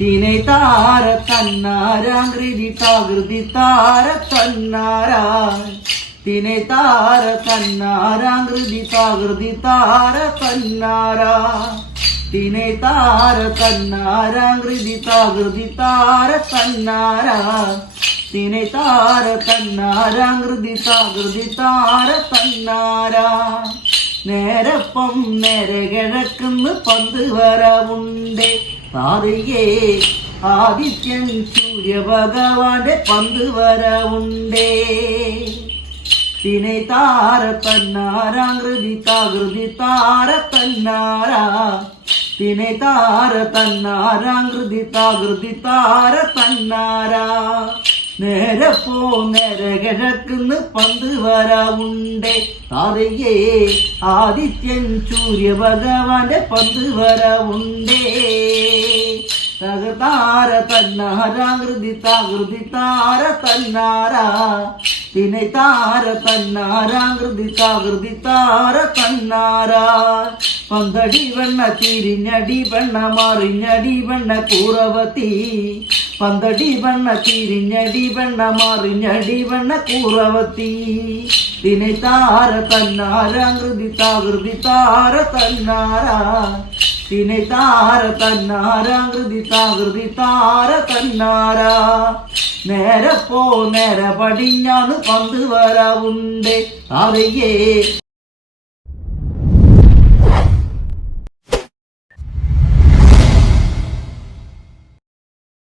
തിനെ താര തന്നാരാകൃതി താകൃതി താര തന്നാരാ? തിനൈ താര തന്നാരാകൃതി താകൃതി താര തന്നാരാ? തിനൈ താര തന്നാരാകൃതി താകൃതി താര തന്നാരാ? തിനൈ താര തന്നാരാകൃതി താകൃതി താര തന്നാരാ? നേരപ്പം നേരെ കിഴക്കുന്ന് പന്ത് വരവുണ്ടേ. താറിയേ ആദിത്യൻ സൂര്യഭഗവാന്റെ പന്ത് വരവുണ്ടേ തിനെ താര തന്നാരാകൃതി താകൃതി താര തന്നാരാ തിനെ താര തന്നാരാകൃതി താകൃതി താര തന്നാരാ നേരെ പോ നേരെ കിഴക്കുന്ന് പന്ത് വരാവുണ്ടേ. താരയേ ആദിത്യൻ സൂര്യ ഭഗവാന്റെ പന്ത് വരാവുണ്ടേ. തകതാര തന്നാരാകൃതി താകൃതി താര തന്നാരാ. തിനെ താര തന്നാരാകൃതി താകൃതി താര തന്നാരാ. പന്തടി വെണ്ണ തിരിഞ്ഞടി വെണ്ണ മറിഞ്ഞടി വെണ്ണ കൂറവത്തി. പന്തടി വണ്ണ തിരിഞ്ഞടി വണ്ണ മറിഞ്ഞടി വണ്ണ കൂറവത്തി. തിനെ താര തന്നാരാകൃതി താകൃതി താര തന്നാര. തിനെ താര തന്നാരാകൃതി താകൃതി താര തന്നാര. നേരെ പോ നേരെ പടിഞ്ഞാന്ന് പന്ത് വരവുണ്ട്. അറിയേ